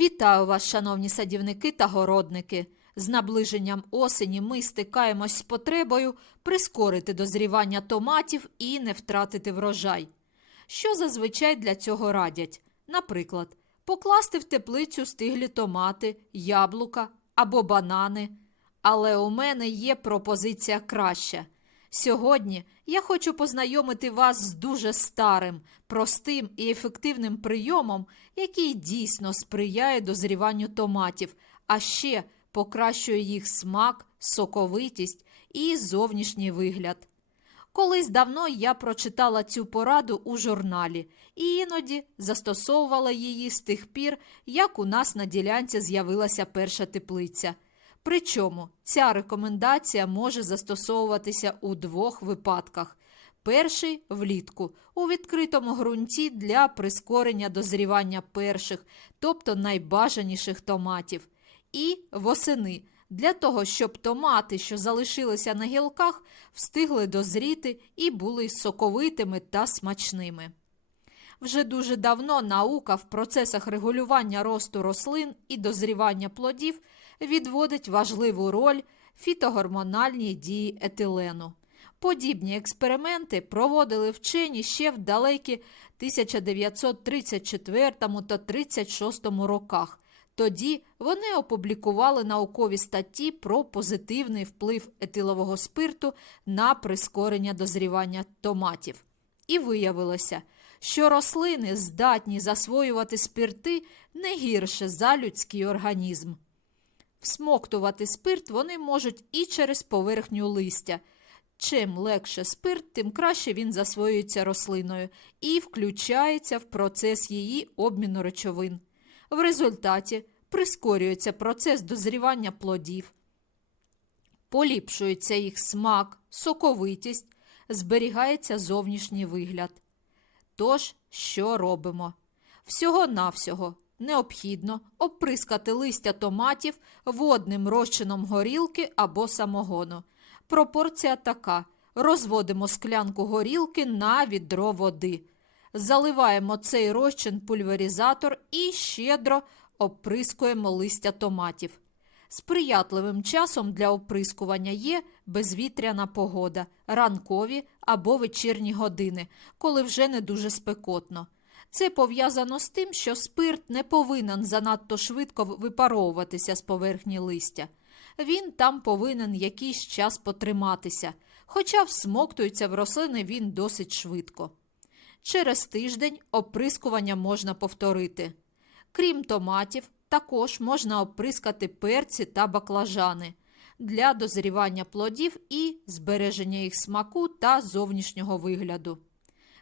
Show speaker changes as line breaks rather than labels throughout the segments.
Вітаю вас, шановні садівники та городники. З наближенням осені ми стикаємось з потребою прискорити дозрівання томатів і не втратити врожай. Що зазвичай для цього радять? Наприклад, покласти в теплицю стиглі томати, яблука або банани. Але у мене є пропозиція краща. Сьогодні я хочу познайомити вас з дуже старим, простим і ефективним прийомом, який дійсно сприяє дозріванню томатів, а ще покращує їх смак, соковитість і зовнішній вигляд. Колись давно я прочитала цю пораду у журналі і іноді застосовувала її з тих пір, як у нас на ділянці з'явилася перша теплиця. Причому ця рекомендація може застосовуватися у двох випадках. Перший влітку у відкритому ґрунті для прискорення дозрівання перших, тобто найбажаніших томатів, і восени для того, щоб томати, що залишилися на гілках, встигли дозріти і були соковитими та смачними. Вже дуже давно наука в процесах регулювання росту рослин і дозрівання плодів відводить важливу роль фітогормональній дії етилену. Подібні експерименти проводили вчені ще в далекі 1934 та 36 роках. Тоді вони опублікували наукові статті про позитивний вплив етилового спирту на прискорення дозрівання томатів. І виявилося, що рослини здатні засвоювати спирти не гірше за людський організм. Всмоктувати спирт вони можуть і через поверхню листя. Чим легше спирт, тим краще він засвоюється рослиною і включається в процес її обміну речовин. В результаті прискорюється процес дозрівання плодів, поліпшується їх смак, соковитість, зберігається зовнішній вигляд. Тож, що робимо? Всього-навсього необхідно оприскати листя томатів водним розчином горілки або самогону. Пропорція така: розводимо склянку горілки на відро води. Заливаємо цей розчин пульверізатор і щедро оприскуємо листя томатів. Сприятливим часом для оприскування є безвітряна погода, ранкові або вечірні години, коли вже не дуже спекотно. Це пов'язано з тим, що спирт не повинен занадто швидко випаровуватися з поверхні листя. Він там повинен якийсь час потриматися, хоча всмоктується в рослини він досить швидко. Через тиждень оприскування можна повторити. Крім томатів, також можна оприскати перці та баклажани для дозрівання плодів і збереження їх смаку та зовнішнього вигляду.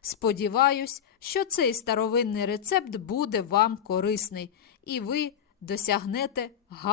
Сподіваюсь, що цей старовинний рецепт буде вам корисний і ви досягнете гарного.